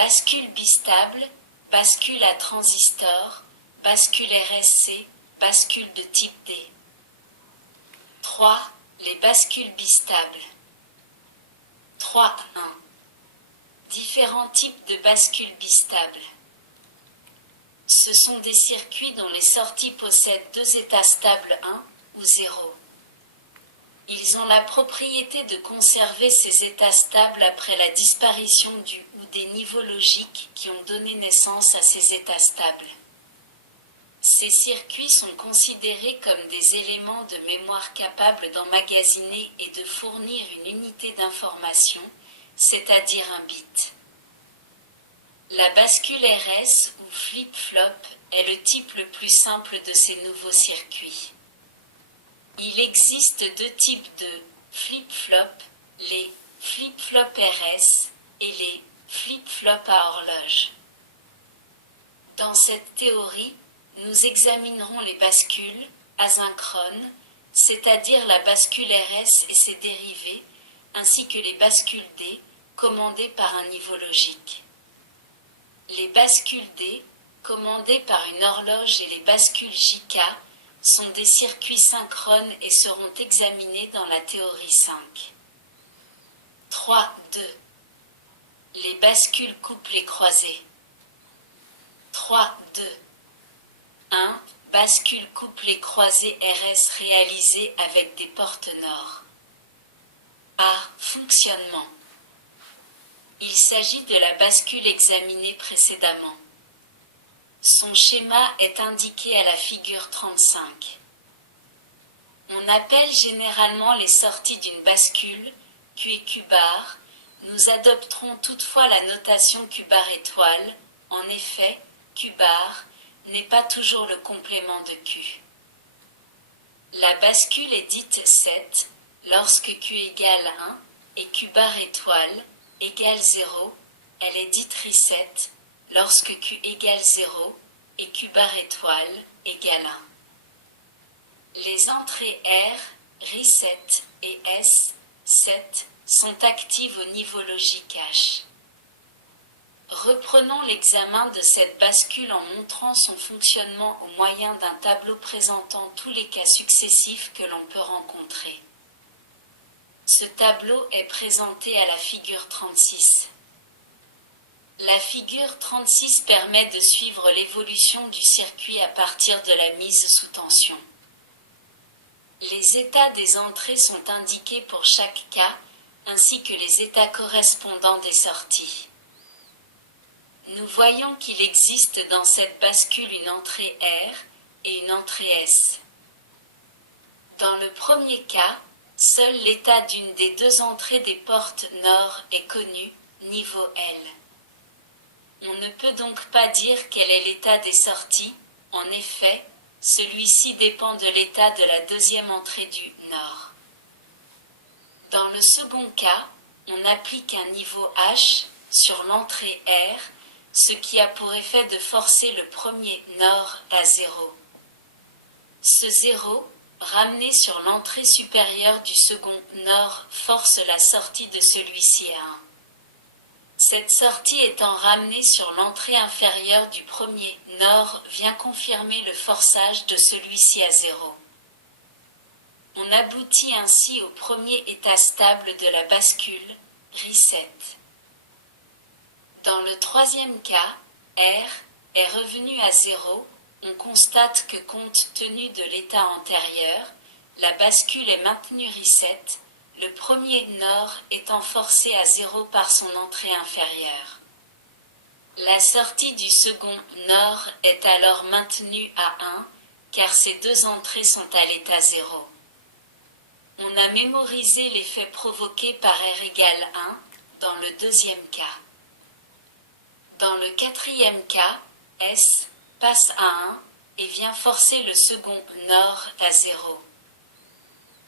bascule bistable, bascule à transistor, bascule RSC, bascule de type D. 3. Les bascules bistables. 3.1. Différents types de bascules bistables. Ce sont des circuits dont les sorties possèdent deux états stables 1 ou 0. Ils ont la propriété de conserver ces états stables après la disparition du ou des niveaux logiques qui ont donné naissance à ces états stables. Ces circuits sont considérés comme des éléments de mémoire capables d'emmagasiner et de fournir une unité d'information, c'est-à-dire un bit. La bascule RS ou flip-flop est le type le plus simple de ces nouveaux circuits. Il existe deux types de flip-flop, les flip-flop RS et les flip-flop à horloge. Dans cette théorie, nous examinerons les bascules asynchrones, c'est-à-dire la bascule RS et ses dérivés, ainsi que les bascules D, commandées par un niveau logique. Les bascules D, commandées par une horloge et les bascules JK, sont des circuits synchrones et seront examinés dans la théorie 5. 3.2. Les bascules couplées croisées. 3.2. 1. Bascule couplée croisée RS réalisée avec des portes NOR. A. Fonctionnement. Il s'agit de la bascule examinée précédemment. Son schéma est indiqué à la figure 35. On appelle généralement les sorties d'une bascule Q et Q bar. Nous adopterons toutefois la notation Q bar étoile. En effet, Q bar n'est pas toujours le complément de Q. La bascule est dite 7 lorsque Q égale 1 et Q bar étoile égale 0. Elle est dite reset lorsque Q égale 0 et Q bar étoile égale 1. Les entrées R, reset et S, 7, sont actives au niveau logique H. Reprenons l'examen de cette bascule en montrant son fonctionnement au moyen d'un tableau présentant tous les cas successifs que l'on peut rencontrer. Ce tableau est présenté à la figure 36. La figure 36 permet de suivre l'évolution du circuit à partir de la mise sous tension. Les états des entrées sont indiqués pour chaque cas, ainsi que les états correspondants des sorties. Nous voyons qu'il existe dans cette bascule une entrée R et une entrée S. Dans le premier cas, seul l'état d'une des deux entrées des portes NOR est connu, niveau L. On ne peut donc pas dire quel est l'état des sorties, en effet, celui-ci dépend de l'état de la deuxième entrée du NOR. Dans le second cas, on applique un niveau H sur l'entrée R, ce qui a pour effet de forcer le premier NOR à 0. Ce 0, ramené sur l'entrée supérieure du second NOR, force la sortie de celui-ci à 1. Cette sortie étant ramenée sur l'entrée inférieure du premier NOR vient confirmer le forçage de celui-ci à 0. On aboutit ainsi au premier état stable de la bascule, reset. Dans le troisième cas, R est revenu à 0, on constate que compte tenu de l'état antérieur, la bascule est maintenue reset, le premier NOR étant forcé à 0 par son entrée inférieure. La sortie du second NOR est alors maintenue à 1, car ces deux entrées sont à l'état 0. On a mémorisé l'effet provoqué par R égale 1 dans le deuxième cas. Dans le quatrième cas, S passe à 1 et vient forcer le second NOR à 0.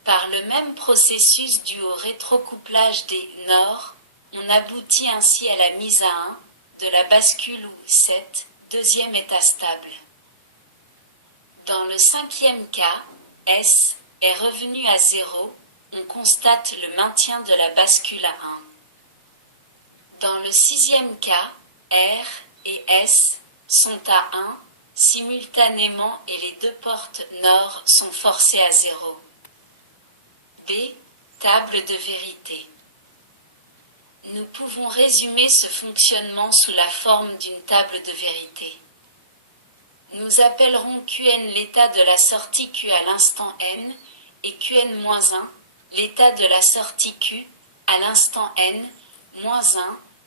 Par le même processus dû au rétrocouplage des NOR, on aboutit ainsi à la mise à 1 de la bascule ou 7, deuxième état stable. Dans le cinquième cas, S est revenu à 0, on constate le maintien de la bascule à 1. Dans le sixième cas, R et S sont à 1 simultanément et les deux portes nord sont forcées à 0. B. Table de vérité. Nous pouvons résumer ce fonctionnement sous la forme d'une table de vérité. Nous appellerons Qn l'état de la sortie Q à l'instant n et Qn-1 l'état de la sortie Q à l'instant n-1,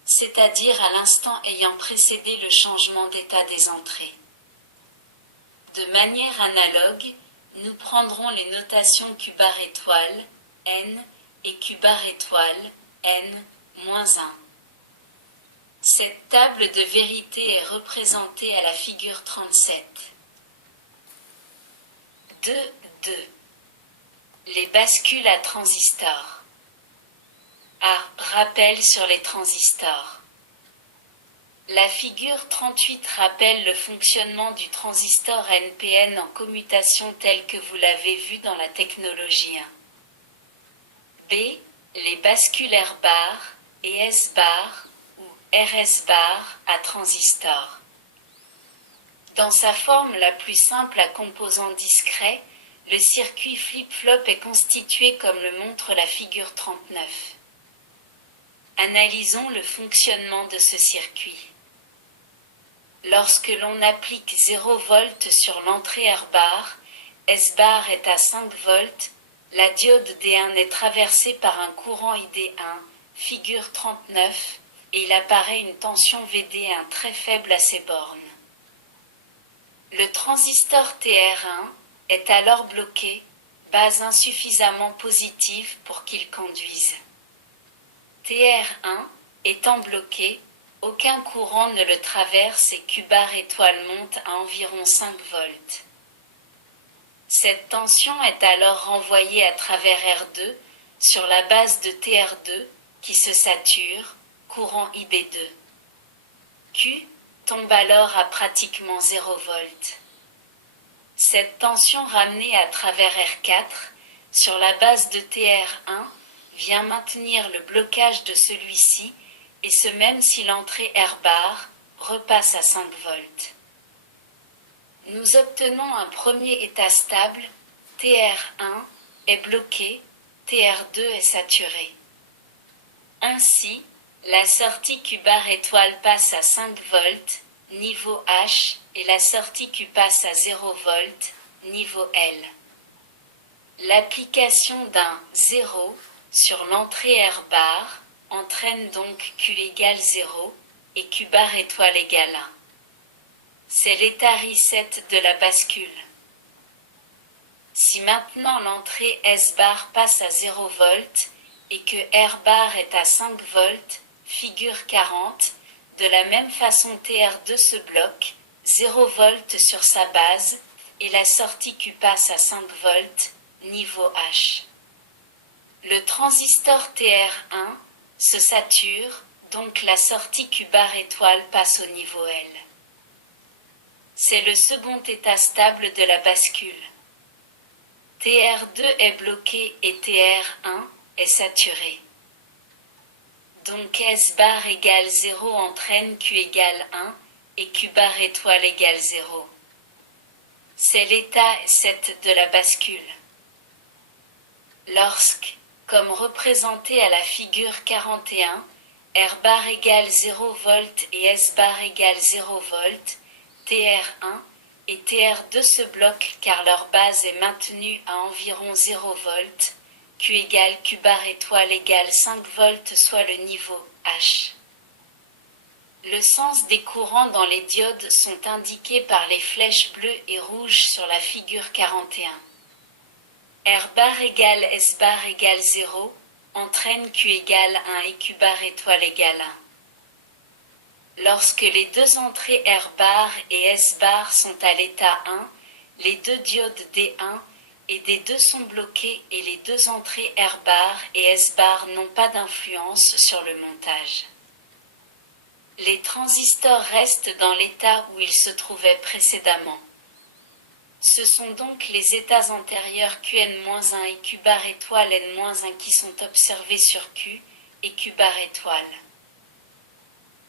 c'est-à-dire à l'instant ayant précédé le changement d'état des entrées. De manière analogue, nous prendrons les notations Q bar étoile, n et Q bar étoile, n-1. Cette table de vérité est représentée à la figure 37. 2.2. Les bascules à transistors. Rappel sur les transistors. La figure 38 rappelle le fonctionnement du transistor NPN en commutation tel que vous l'avez vu dans la technologie 1. B. Les bascules R bar et S bar ou RS bar à transistor. Dans sa forme la plus simple à composants discrets, le circuit flip-flop est constitué comme le montre la figure 39. Analysons le fonctionnement de ce circuit. Lorsque l'on applique 0 V sur l'entrée R bar, S bar est à 5 V, la diode D1 est traversée par un courant ID1, figure 39, et il apparaît une tension VD1 très faible à ces bornes. Le transistor TR1 est alors bloqué, base insuffisamment positive pour qu'il conduise. TR1 étant bloqué, aucun courant ne le traverse et Q bar étoile monte à environ 5 volts. Cette tension est alors renvoyée à travers R2 sur la base de TR2 qui se sature, courant IB2. Q tombe alors à pratiquement 0 volts. Cette tension ramenée à travers R4 sur la base de TR1 vient maintenir le blocage de celui-ci, et ce même si l'entrée R bar repasse à 5 volts. Nous obtenons un premier état stable, TR1 est bloqué, TR2 est saturé. Ainsi, la sortie Q bar étoile passe à 5 volts, niveau H, et la sortie Q passe à 0 volts, niveau L. L'application d'un 0 sur l'entrée R bar entraîne donc Q égale 0 et Q bar étoile égale 1. C'est l'état reset de la bascule. Si maintenant l'entrée S bar passe à 0 volts et que R bar est à 5 volts, figure 40, de la même façon TR2 se bloque, 0 volts sur sa base, et la sortie Q passe à 5 volts, niveau H. Le transistor TR1 se sature, donc la sortie Q bar étoile passe au niveau L. C'est le second état stable de la bascule. TR2 est bloqué et TR1 est saturé. Donc S bar égale 0 entraîne Q égale 1 et Q bar étoile égale 0. C'est l'état 7 de la bascule. Lorsque, comme représenté à la figure 41, R bar égale 0 V et S bar égale 0 V, TR1 et TR2 se bloquent car leur base est maintenue à environ 0 V, Q égale Q bar étoile égale 5 V soit le niveau H. Le sens des courants dans les diodes sont indiqués par les flèches bleues et rouges sur la figure 41. R bar égale S bar égale 0 entraîne Q égale 1 et Q bar étoile égale 1. Lorsque les deux entrées R bar et S bar sont à l'état 1, les deux diodes D1 et D2 sont bloquées et les deux entrées R bar et S bar n'ont pas d'influence sur le montage. Les transistors restent dans l'état où ils se trouvaient précédemment. Ce sont donc les états antérieurs Qn-1 et Q bar étoile N-1 qui sont observés sur Q et Q bar étoile.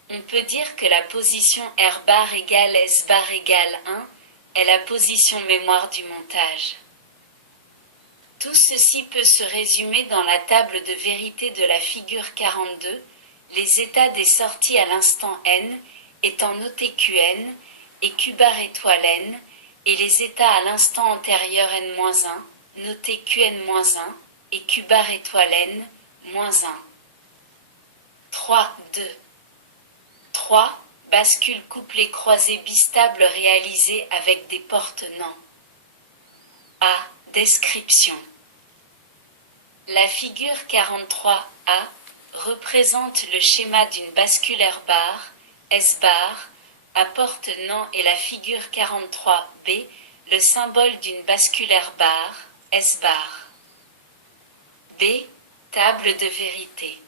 On peut dire que la position R bar égale S bar égale 1 est la position mémoire du montage. Tout ceci peut se résumer dans la table de vérité de la figure 42, les états des sorties à l'instant n étant notés Qn et Q bar étoile n, et les états à l'instant antérieur n-1, notés Qn-1 et Q bar étoile n-1. 3, 2. 3. Bascule couplée croisée bistable réalisée avec des portes NAND. A. Description. La figure 43A représente le schéma d'une bascule R bar, S bar, à porte NAND et la figure 43B, le symbole d'une bascule R bar, S bar. B. Table de vérité.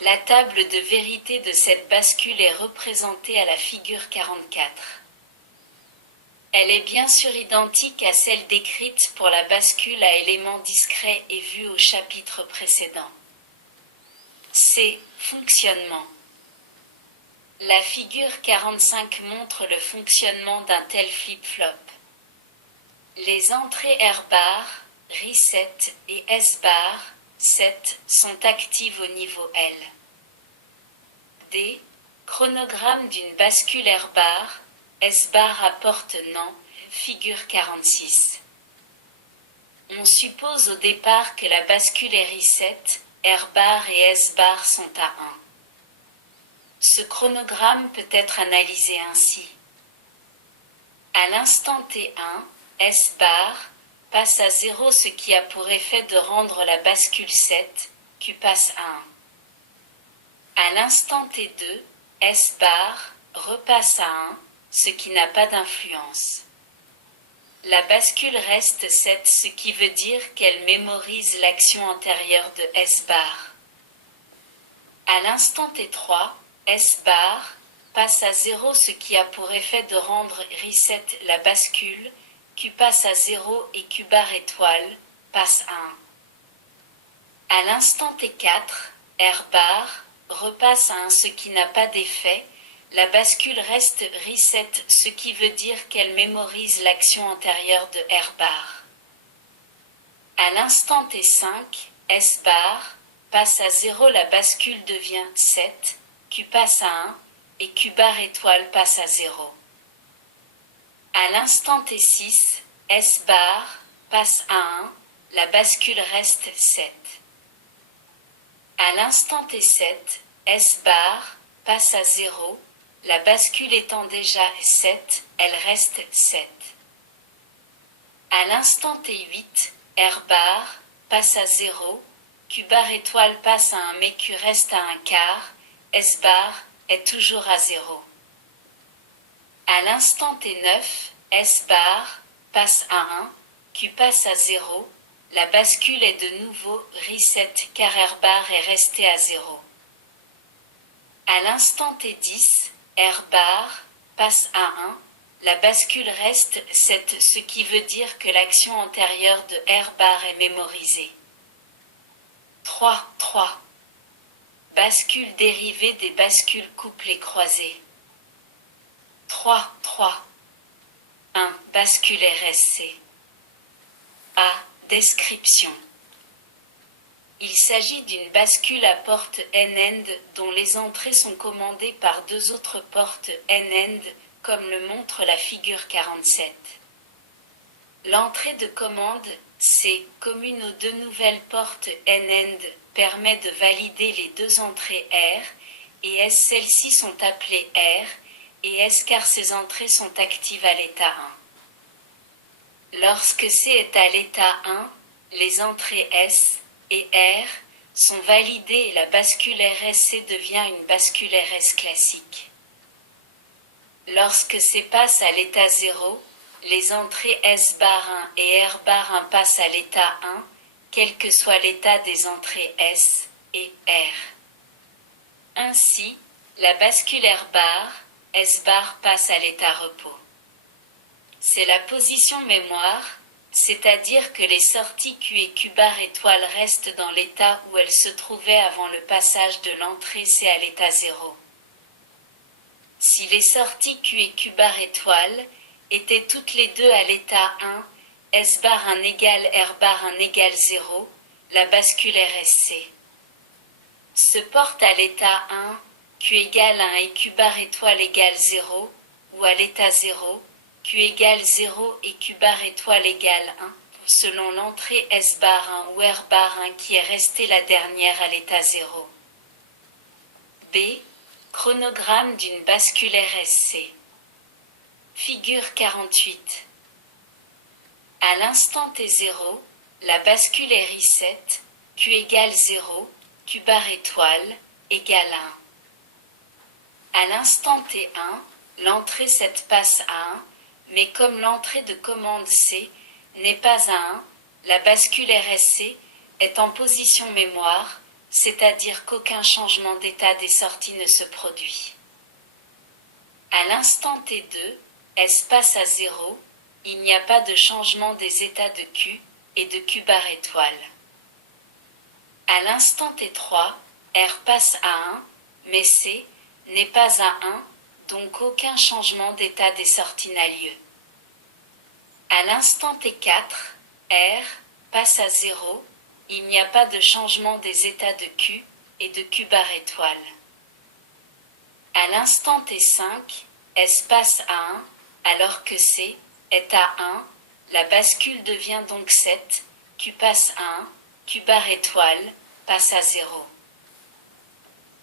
La table de vérité de cette bascule est représentée à la figure 44. Elle est bien sûr identique à celle décrite pour la bascule à éléments discrets et vue au chapitre précédent. C. Fonctionnement. La figure 45 montre le fonctionnement d'un tel flip-flop. Les entrées R bar, reset et S bar, 7, sont actives au niveau L. D. Chronogramme d'une bascule R bar, S bar à porte NAND, figure 46. On suppose au départ que la bascule est reset, R bar et S bar sont à 1. Ce chronogramme peut être analysé ainsi. À l'instant T1, S bar passe à 0, ce qui a pour effet de rendre la bascule 7, Q passe à 1. À l'instant T2, S bar repasse à 1, ce qui n'a pas d'influence. La bascule reste 7, ce qui veut dire qu'elle mémorise l'action antérieure de S bar. À l'instant T3, S bar passe à 0, ce qui a pour effet de rendre reset la bascule, Q passe à 0 et Q bar étoile passe à 1. À l'instant T4, R bar repasse à 1, ce qui n'a pas d'effet, la bascule reste reset, ce qui veut dire qu'elle mémorise l'action antérieure de R bar. À l'instant T5, S bar passe à 0, la bascule devient 7, Q passe à 1, et Q bar étoile passe à 0. À l'instant T6, S bar passe à 1, la bascule reste 7. À l'instant T7, S bar passe à 0, la bascule étant déjà 7, elle reste 7. À l'instant T8, R bar passe à 0, Q bar étoile passe à 1 mais Q reste à 1 quart, S bar est toujours à 0. À l'instant T9, S bar passe à 1, Q passe à 0, la bascule est de nouveau reset car R bar est resté à 0. À l'instant T10, R bar passe à 1, la bascule reste 7, ce qui veut dire que l'action antérieure de R bar est mémorisée. 3. Bascule dérivée des bascules couplées croisées. 3. 1. Bascule RSC. A. Description. Il s'agit d'une bascule à porte N-end dont les entrées sont commandées par deux autres portes N-end, comme le montre la figure 47. L'entrée de commande C, commune aux deux nouvelles portes N-end, permet de valider les deux entrées R et S. Celles-ci sont appelées R et S car ces entrées sont actives à l'état 1. Lorsque C est à l'état 1, les entrées S et R sont validées et la bascule RSC devient une bascule RS classique. Lorsque C passe à l'état 0, les entrées S bar 1 et R bar 1 passent à l'état 1, quel que soit l'état des entrées S et R. Ainsi, la bascule R bar, S bar passe à l'état repos. C'est la position mémoire, c'est-à-dire que les sorties Q et Q bar étoile restent dans l'état où elles se trouvaient avant le passage de l'entrée C à l'état 0. Si les sorties Q et Q bar étoile étaient toutes les deux à l'état 1, S bar 1 égale R bar 1 égale 0, la bascule RSC se porte à l'état 1, Q égale 1 et Q bar étoile égale 0, ou à l'état 0, Q égale 0 et Q bar étoile égale 1, selon l'entrée S bar 1 ou R bar 1 qui est restée la dernière à l'état 0. B. Chronogramme d'une bascule RSC. Figure 48. À l'instant T0, la bascule est reset, Q égale 0, Q bar étoile, égale 1. À l'instant T1, l'entrée 7 passe à 1, mais comme l'entrée de commande C n'est pas à 1, la bascule RSC est en position mémoire, c'est-à-dire qu'aucun changement d'état des sorties ne se produit. À l'instant T2, S passe à 0, il n'y a pas de changement des états de Q et de Q bar étoile. À l'instant T3, R passe à 1, mais C n'est pas à 1, donc aucun changement d'état des sorties n'a lieu. À l'instant T4, R passe à 0, il n'y a pas de changement des états de Q et de Q bar étoile. À l'instant T5, S passe à 1, alors que C est à 1, la bascule devient donc 7, Q passe à 1, Q bar étoile passe à 0.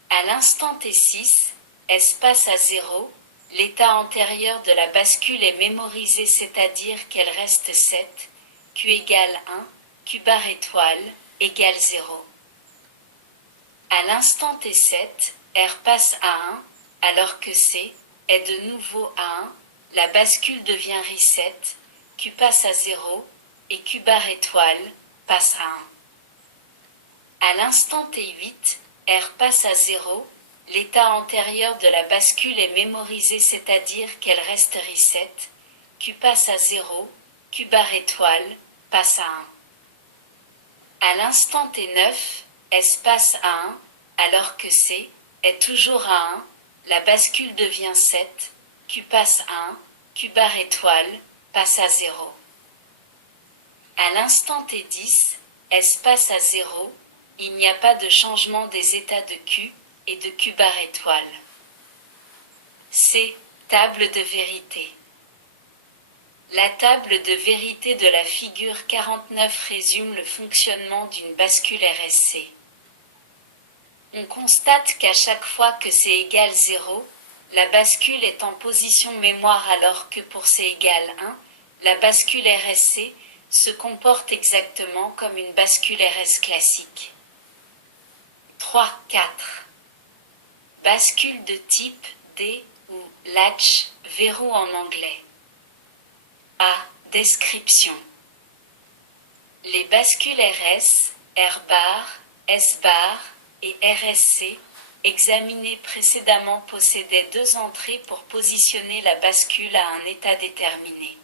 À l'instant T6, S passe à 0, l'état antérieur de la bascule est mémorisé, c'est-à-dire qu'elle reste 7, Q égale 1, Q bar étoile égale 0. À l'instant T7, R passe à 1, alors que C est de nouveau à 1, la bascule devient reset, Q passe à 0, et Q bar étoile passe à 1. À l'instant T8, R passe à 0, l'état antérieur de la bascule est mémorisé, c'est-à-dire qu'elle reste reset, Q passe à 0, Q bar étoile passe à 1. À l'instant T9, S passe à 1, alors que C est toujours à 1, la bascule devient 7, Q passe à 1, Q bar étoile passe à 0. À l'instant T10, S passe à 0, il n'y a pas de changement des états de Q et de Q bar étoile. C. Table de vérité. La table de vérité de la figure 49 résume le fonctionnement d'une bascule RSC. On constate qu'à chaque fois que C égale 0, la bascule est en position mémoire, alors que pour C égale 1, la bascule RSC se comporte exactement comme une bascule RS classique. 3, 4. Bascule de type D ou latch, verrou en anglais. A. Description. Les bascules RS, R bar, S bar et RSC, examinées précédemment, possédaient deux entrées pour positionner la bascule à un état déterminé.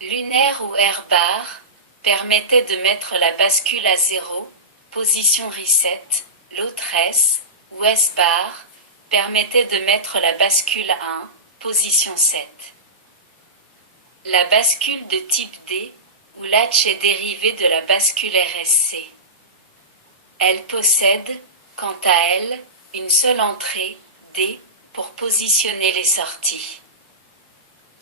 L'une R ou R bar permettait de mettre la bascule à 0, position reset, l'autre S ou S bar permettait de mettre la bascule à 1, position 7. La bascule de type D ou latch est dérivée de la bascule RSC. Elle possède, quant à elle, une seule entrée, D, pour positionner les sorties.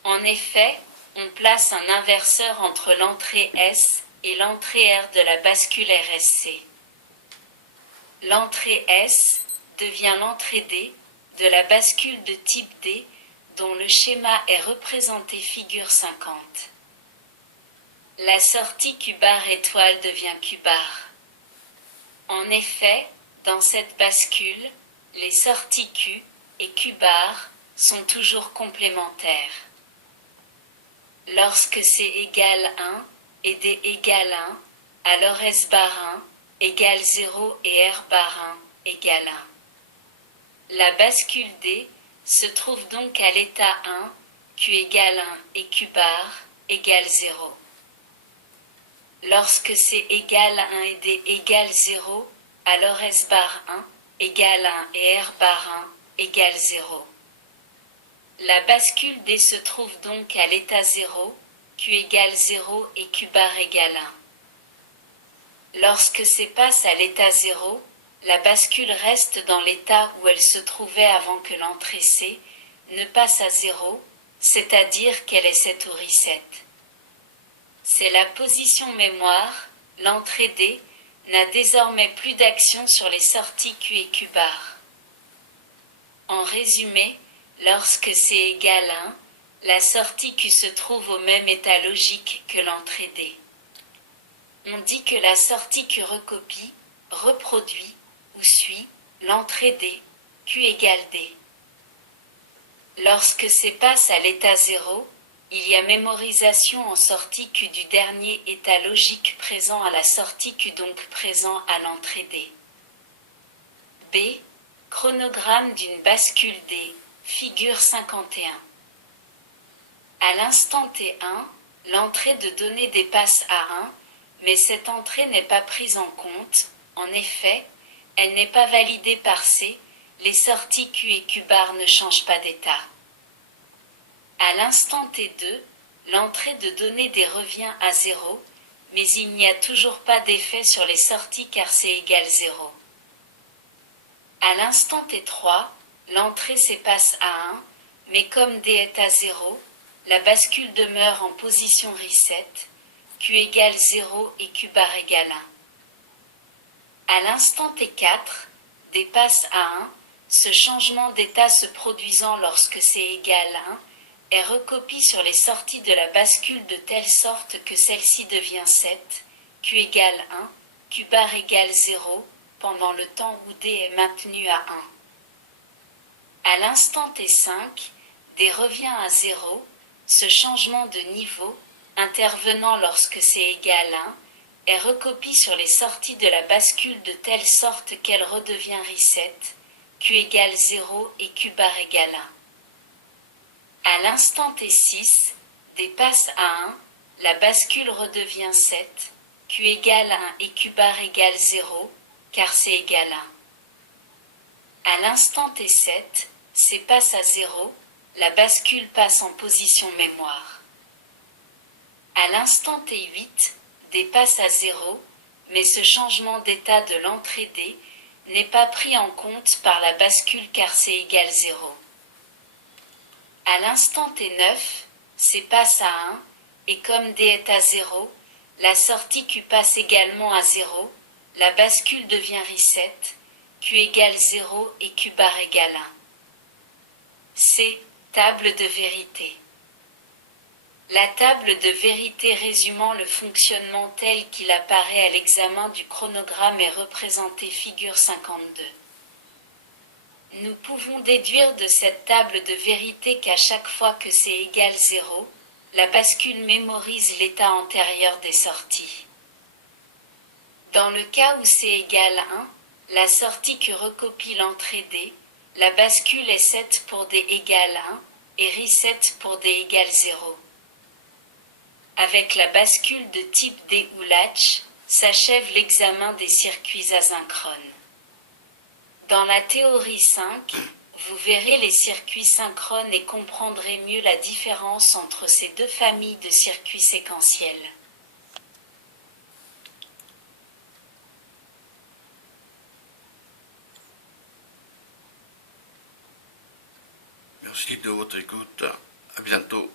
En effet, on place un inverseur entre l'entrée S et l'entrée R de la bascule RSC. L'entrée S devient l'entrée D de la bascule de type D, dont le schéma est représenté figure 50. La sortie Q bar étoile devient Q bar. En effet, dans cette bascule, les sorties Q et Q bar sont toujours complémentaires. Lorsque C égale 1 et D égale 1, alors S bar 1 égale 0 et R bar 1 égale 1. La bascule D se trouve donc à l'état 1, Q égale 1 et Q bar égale 0. Lorsque C égale 1 et D égale 0, alors S bar 1 égale 1 et R bar égale 0. La bascule D se trouve donc à l'état 0, Q égale 0 et Q bar égale 1. Lorsque C passe à l'état 0, la bascule reste dans l'état où elle se trouvait avant que l'entrée C ne passe à 0, c'est-à-dire qu'elle est set ou reset. C'est la position mémoire, l'entrée D n'a désormais plus d'action sur les sorties Q et Q bar. En résumé, lorsque C égale 1, la sortie Q se trouve au même état logique que l'entrée D. On dit que la sortie Q recopie, reproduit ou suit l'entrée D, Q égale D. Lorsque C passe à l'état 0, il y a mémorisation en sortie Q du dernier état logique présent à la sortie Q donc présent à l'entrée D. B. Chronogramme d'une bascule D, figure 51. À l'instant T1, l'entrée de données dépasse A1, mais cette entrée n'est pas prise en compte, en effet, elle n'est pas validée par C, les sorties Q et Q bar ne changent pas d'état. À l'instant T2, l'entrée de données D revient à 0, mais il n'y a toujours pas d'effet sur les sorties car C égale 0. À l'instant T3, l'entrée C passe à 1, mais comme D est à 0, la bascule demeure en position reset, Q égale 0 et Q bar égale 1. À l'instant T4, D passe à 1, ce changement d'état se produisant lorsque C égale 1 est recopie sur les sorties de la bascule de telle sorte que celle-ci devient 7, Q égale 1, Q bar égale 0, pendant le temps où D est maintenu à 1. À l'instant T5, D revient à 0, ce changement de niveau, intervenant lorsque C égale 1, est recopie sur les sorties de la bascule de telle sorte qu'elle redevient reset, Q égale 0 et Q bar égale 1. À l'instant T6, D passe à 1, la bascule redevient 7, Q égale 1 et Q bar égale 0, car C égale 1. À l'instant T7, C passe à 0, la bascule passe en position mémoire. À l'instant T8, D passe à 0, mais ce changement d'état de l'entrée D n'est pas pris en compte par la bascule car C égale 0. À l'instant T9, C passe à 1, et comme D est à 0, la sortie Q passe également à 0, la bascule devient reset, Q égale 0 et Q bar égale 1. C. Table de vérité. La table de vérité résumant le fonctionnement tel qu'il apparaît à l'examen du chronogramme est représentée figure 52. Nous pouvons déduire de cette table de vérité qu'à chaque fois que C égale 0, la bascule mémorise l'état antérieur des sorties. Dans le cas où C égale 1, la sortie Q recopie l'entrée D, la bascule est set pour D égale 1 et reset pour D égale 0. Avec la bascule de type D ou latch, s'achève l'examen des circuits asynchrones. Dans la théorie 5, vous verrez les circuits synchrones et comprendrez mieux la différence entre ces deux familles de circuits séquentiels. Merci de votre écoute. À bientôt.